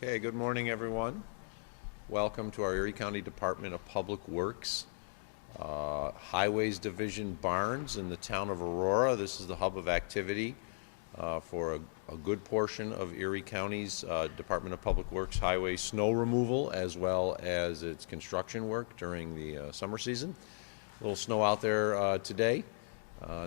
Okay, good morning, everyone. Welcome to our Erie County Department of Public Works Highways Division barns in the town of Aurora. This is the hub of activity for a good portion of Erie County's Department of Public Works highway snow removal, as well as its construction work during the summer season. A little snow out there today.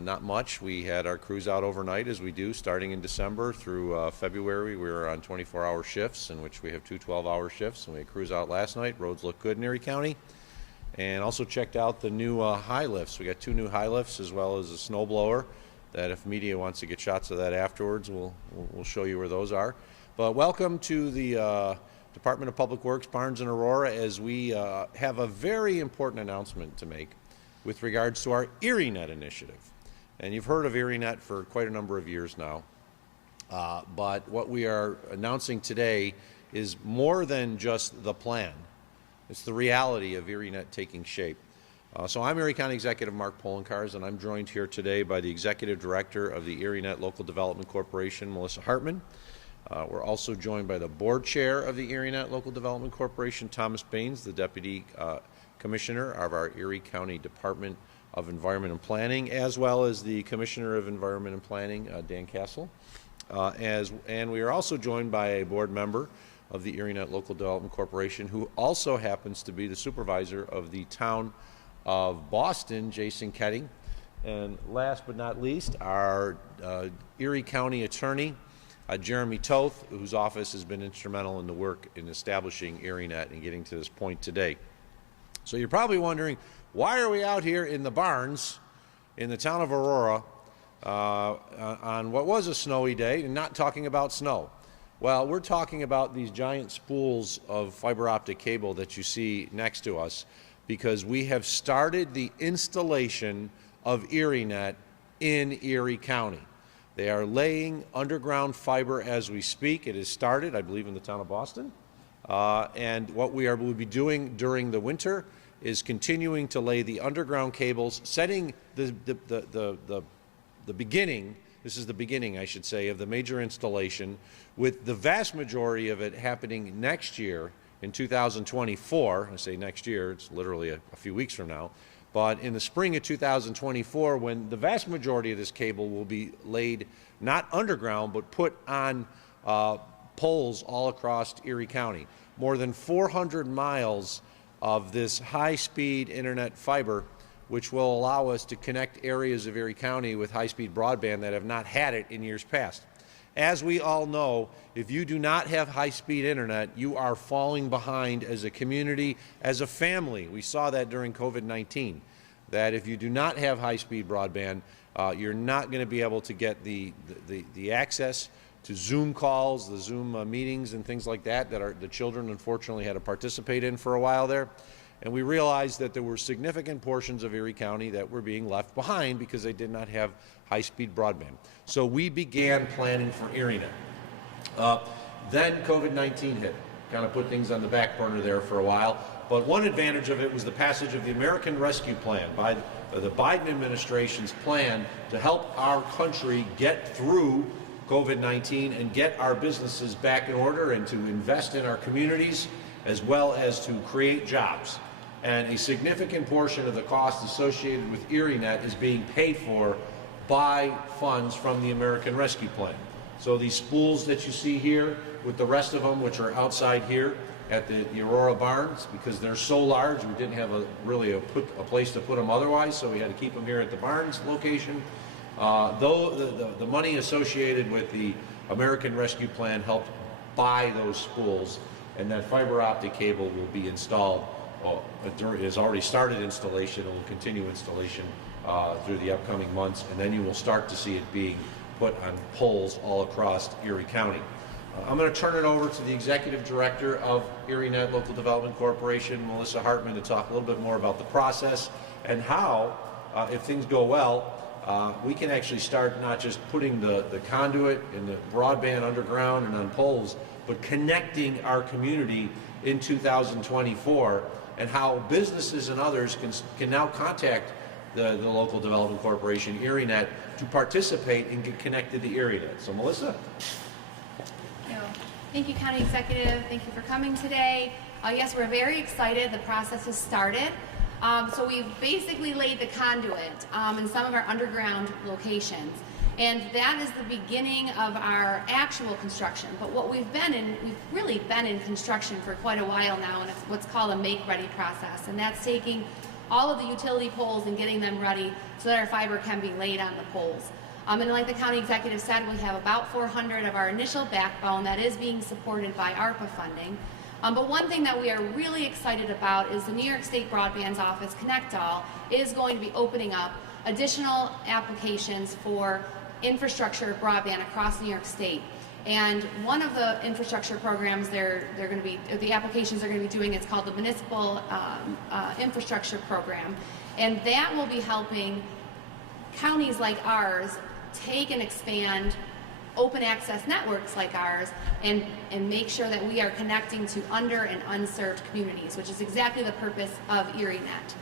Not much. We had our crews out overnight, as we do, starting in December through February. We were on 24-hour shifts, in which we have two 12-hour shifts, and we had crews out last night. Roads look good in Erie County. And also checked out the new high lifts. We got two new high lifts, as well as a snow blower, that if media wants to get shots of that afterwards, we'll show you where those are. But welcome to the Department of Public Works barns in Aurora, as we have a very important announcement to make with regards to our ErieNet initiative. And you've heard of ErieNet for quite a number of years now. But what we are announcing today is more than just the plan. It's the reality of ErieNet taking shape. So I'm Erie County Executive Mark Polenkars, and I'm joined here today by the Executive Director of the ErieNet Local Development Corporation, Melissa Hartman. We're also joined by the Board Chair of the ErieNet Local Development Corporation, Thomas Baines, the Deputy Commissioner of our Erie County Department of Environment and Planning, as well as the Commissioner of Environment and Planning, Dan Castle. And we are also joined by a board member of the ErieNet Local Development Corporation, who also happens to be the supervisor of the town of Boston, Jason Ketting. And last but not least, our Erie County Attorney, Jeremy Toth, whose office has been instrumental in the work in establishing ErieNet and getting to this point today. So you're probably wondering, why are we out here in the barns in the town of Aurora on what was a snowy day and not talking about snow? Well, we're talking about these giant spools of fiber optic cable that you see next to us, because we have started the installation of ErieNet in Erie County. They are laying underground fiber as we speak. It has started, I believe, in the town of Boston. And what will be doing during the winter is continuing to lay the underground cables, setting the beginning. This is the beginning, I should say, of the major installation, with the vast majority of it happening next year in 2024. I say next year, it's literally a few weeks from now. But in the spring of 2024, when the vast majority of this cable will be laid not underground, but put on poles all across Erie County. More than 400 miles of this high-speed internet fiber, which will allow us to connect areas of Erie County with high-speed broadband that have not had it in years past. As we all know, if you do not have high-speed internet, you are falling behind as a community, as a family. We saw that during COVID-19, that if you do not have high-speed broadband, you're not going to be able to get the access to Zoom calls, the Zoom meetings and things like that the children unfortunately had to participate in for a while there. And we realized that there were significant portions of Erie County that were being left behind because they did not have high-speed broadband. So we began planning for ErieNet. Then COVID-19 hit, kind of put things on the back burner there for a while. But one advantage of it was the passage of the American Rescue Plan by the Biden administration's plan to help our country get through COVID-19 and get our businesses back in order, and to invest in our communities, as well as to create jobs. And a significant portion of the cost associated with ErieNet is being paid for by funds from the American Rescue Plan. So these spools that you see here, with the rest of them, which are outside here at the Aurora barns, because they're so large, we didn't have really a place to put them otherwise, so we had to keep them here at the barns location. Though the money associated with the American Rescue Plan helped buy those spools, and that fiber optic cable will be installed, it has already started installation, and will continue installation through the upcoming months, and then you will start to see it being put on poles all across Erie County. I'm going to turn it over to the Executive Director of ErieNet Local Development Corporation, Melissa Hartman, to talk a little bit more about the process and how, if things go well, we can actually start not just putting the conduit and the broadband underground and on poles, but connecting our community in 2024, and how businesses and others can now contact the Local Development Corporation, ErieNet, to participate and get connected to ErieNet. So, Melissa? Thank you, County Executive. Thank you for coming today. Yes, we're very excited. The process has started. So we've basically laid the conduit in some of our underground locations. And that is the beginning of our actual construction. But what we've really been in construction for quite a while now, and it's what's called a make-ready process. And that's taking all of the utility poles and getting them ready so that our fiber can be laid on the poles. And like the county executive said, we have about 400 of our initial backbone that is being supported by ARPA funding. But one thing that we are really excited about is the New York State Broadband's office, Connect All, is going to be opening up additional applications for infrastructure broadband across New York State. And one of the infrastructure programs the applications they're going to be doing is called the Municipal Infrastructure Program. And that will be helping counties like ours take and expand open access networks like ours and make sure that we are connecting to under and unserved communities, which is exactly the purpose of ErieNet.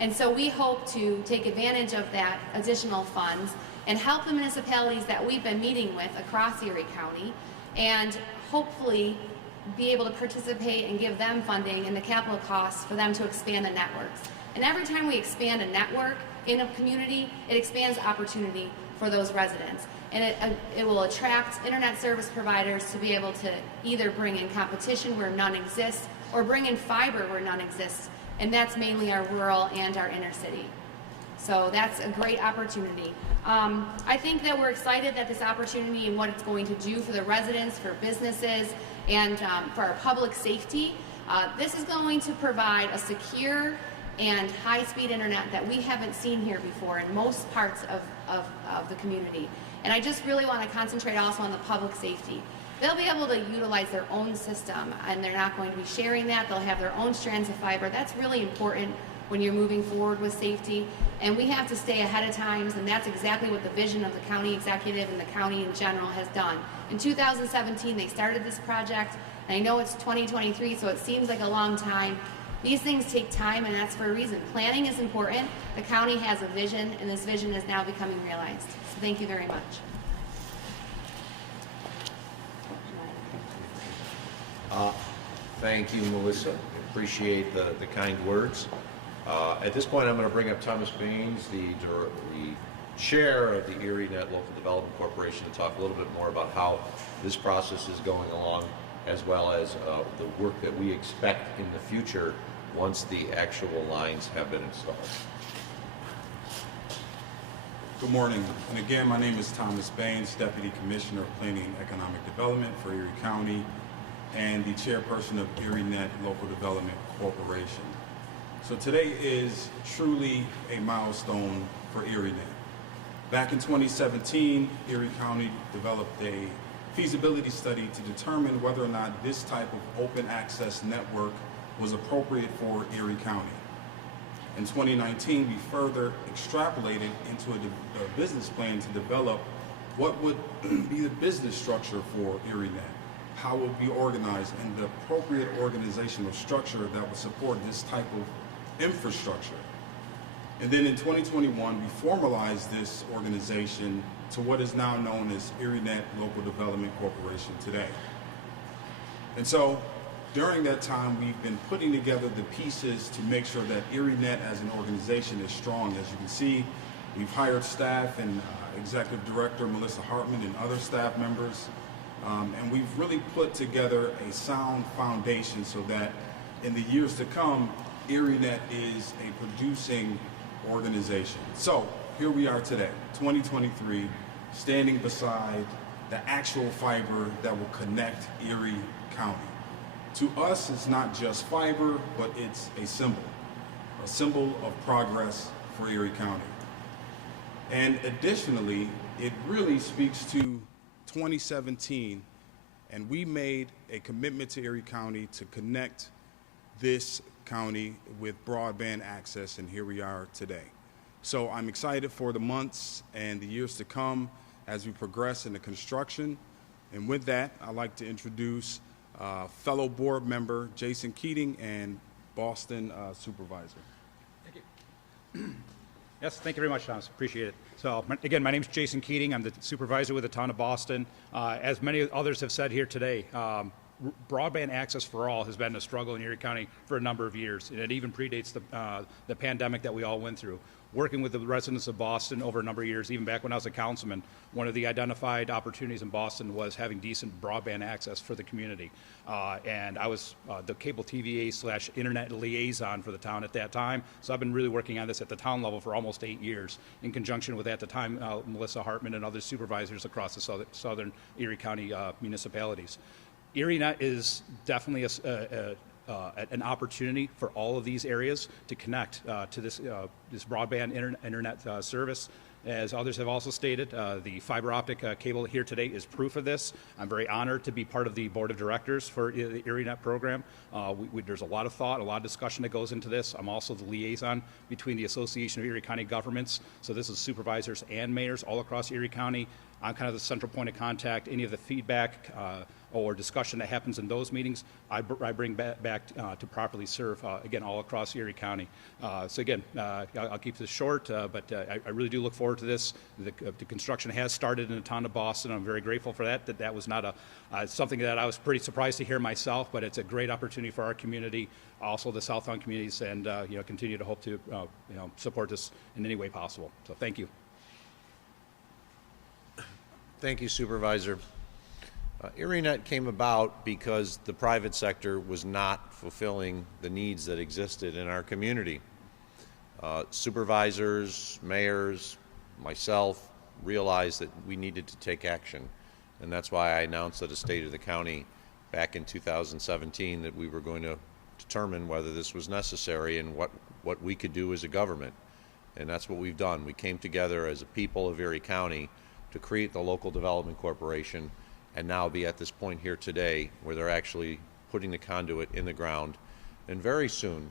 And so we hope to take advantage of that additional funds and help the municipalities that we've been meeting with across Erie County and hopefully be able to participate and give them funding and the capital costs for them to expand the networks. And every time we expand a network in a community, it expands opportunity for those residents. And it will attract internet service providers to be able to either bring in competition where none exists or bring in fiber where none exists. And that's mainly our rural and our inner city. So that's a great opportunity. I think that we're excited that this opportunity and what it's going to do for the residents, for businesses, and for our public safety. This is going to provide a secure and high-speed internet that we haven't seen here before in most parts of the community. And I just really want to concentrate also on the public safety. They'll be able to utilize their own system, and they're not going to be sharing that. They'll have their own strands of fiber. That's really important when you're moving forward with safety. And we have to stay ahead of times, and that's exactly what the vision of the county executive and the county in general has done. In 2017, they started this project, and I know it's 2023, so it seems like a long time. These things take time, and that's for a reason. Planning is important. The county has a vision, and this vision is now becoming realized. So thank you very much. Thank you, Melissa. Appreciate the kind words. At this point, I'm going to bring up Thomas Baines, the chair of the ErieNet Local Development Corporation, to talk a little bit more about how this process is going along, as well as the work that we expect in the future once the actual lines have been installed. Good morning. And again, my name is Thomas Baines, Deputy Commissioner of Planning and Economic Development for Erie County and the chairperson of ErieNet Local Development Corporation. So today is truly a milestone for ErieNet. Back in 2017, Erie County developed a feasibility study to determine whether or not this type of open access network was appropriate for Erie County. In 2019, we further extrapolated into a business plan to develop what would be the business structure for ErieNet, how it would be organized, and the appropriate organizational structure that would support this type of infrastructure. And then in 2021, we formalized this organization to what is now known as ErieNet Local Development Corporation today. And so during that time, we've been putting together the pieces to make sure that ErieNet as an organization is strong. As you can see, we've hired staff and Executive Director Melissa Hartman and other staff members. And we've really put together a sound foundation so that in the years to come, ErieNet is a producing organization. So here we are today, 2023, standing beside the actual fiber that will connect Erie County. To us, it's not just fiber, but it's a symbol of progress for Erie County. And additionally, it really speaks to 2017, and we made a commitment to Erie County to connect this county with broadband access, and here we are today. So I'm excited for the months and the years to come as we progress in the construction. And with that, I'd like to introduce fellow board member Jason Keating and Boston supervisor. Thank you. Yes, thank you very much, Thomas. Appreciate it. So again, my name is Jason Keating. I'm the supervisor with the town of Boston. As many others have said here today, broadband access for all has been a struggle in Erie County for a number of years, and it even predates the pandemic that we all went through. Working with the residents of Boston over a number of years, even back when I was a councilman, one of the identified opportunities in Boston was having decent broadband access for the community. And I was the cable TVA/internet liaison for the town at that time, so I've been really working on this at the town level for almost 8 years, in conjunction with, at the time, Melissa Hartman and other supervisors across the southern Erie County municipalities. ErieNet is definitely an opportunity for all of these areas to connect to this broadband internet service. As others have also stated, the fiber optic cable here today is proof of this. I'm very honored to be part of the board of directors for the ErieNet program. There's a lot of thought, a lot of discussion that goes into this. I'm also the liaison between the Association of Erie County Governments. So this is supervisors and mayors all across Erie County. I'm kind of the central point of contact. Any of the feedback or discussion that happens in those meetings, I bring back to properly serve, again, all across Erie County. So again, I'll keep this short, but I really do look forward to this. The construction has started in the town of Boston. I'm very grateful for that. That was not something that I was pretty surprised to hear myself, but it's a great opportunity for our community, also the Southbound communities, and continue to hope to support this in any way possible. So thank you. Thank you, Supervisor. ErieNet came about because the private sector was not fulfilling the needs that existed in our community. Supervisors, mayors, myself realized that we needed to take action, and that's why I announced at a State of the County back in 2017 that we were going to determine whether this was necessary and what we could do as a government. And that's what we've done. We came together as a people of Erie County to create the Local Development Corporation, and now be at this point here today where they're actually putting the conduit in the ground. And very soon,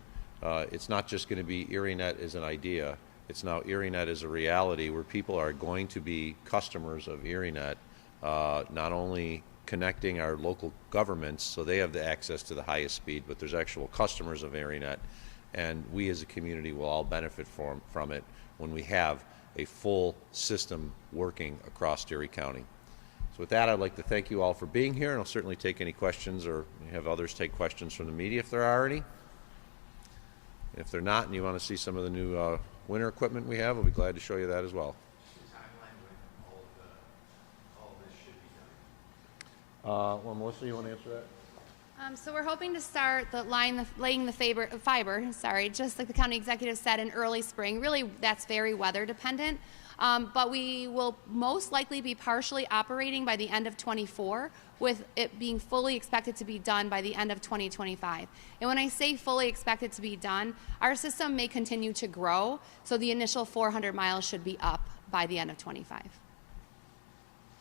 it's not just going to be ErieNet as an idea, it's now ErieNet as a reality where people are going to be customers of ErieNet, not only connecting our local governments so they have the access to the highest speed, but there's actual customers of ErieNet, and we as a community will all benefit from it when we have a full system working across Erie County. So with that, I'd like to thank you all for being here, and I'll certainly take any questions or have others take questions from the media if there are any. If they're not and you want to see some of the new winter equipment we have, we'll be glad to show you that as well. Well, Melissa, you want to answer that? So we're hoping to start laying the fiber, just like the county executive said, in early spring. Really, that's very weather dependent. But we will most likely be partially operating by the end of 24, with it being fully expected to be done by the end of 2025. And when I say fully expected to be done, our system may continue to grow, so the initial 400 miles should be up by the end of 25.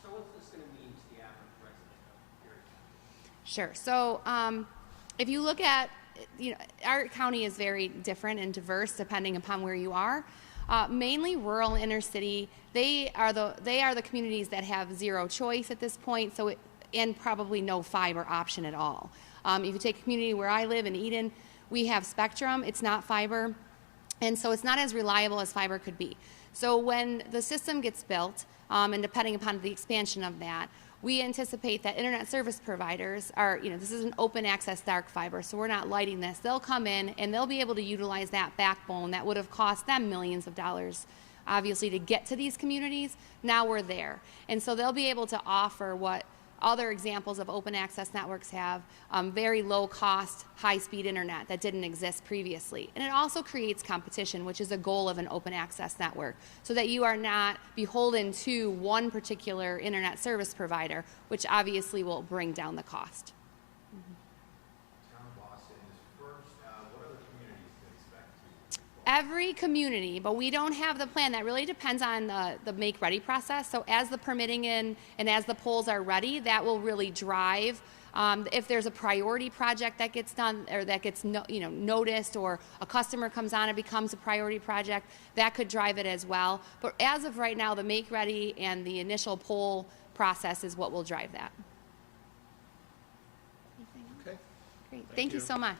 So what's this going to mean to the average resident of Erie County? Sure. So if you look at, our county is very different and diverse depending upon where you are. Mainly rural and inner city, they are the communities that have zero choice at this point, and probably no fiber option at all. If you take a community where I live in Eden, we have Spectrum, it's not fiber, and so it's not as reliable as fiber could be. So when the system gets built, and depending upon the expansion of that, we anticipate that internet service providers are, this is an open access dark fiber, so we're not lighting this. They'll come in and they'll be able to utilize that backbone that would have cost them millions of dollars, obviously, to get to these communities. Now we're there. And so they'll be able to offer what other examples of open access networks have, very low cost, high speed internet that didn't exist previously. And it also creates competition, which is a goal of an open access network, so that you are not beholden to one particular internet service provider, which obviously will bring down the cost. Every community, but we don't have the plan. That really depends on the make-ready process. So as the permitting and as the poles are ready, that will really drive. If there's a priority project that gets done or that gets noticed, or a customer comes on and becomes a priority project, that could drive it as well. But as of right now, the make-ready and the initial pole process is what will drive that. Okay. Great. Thank you so much.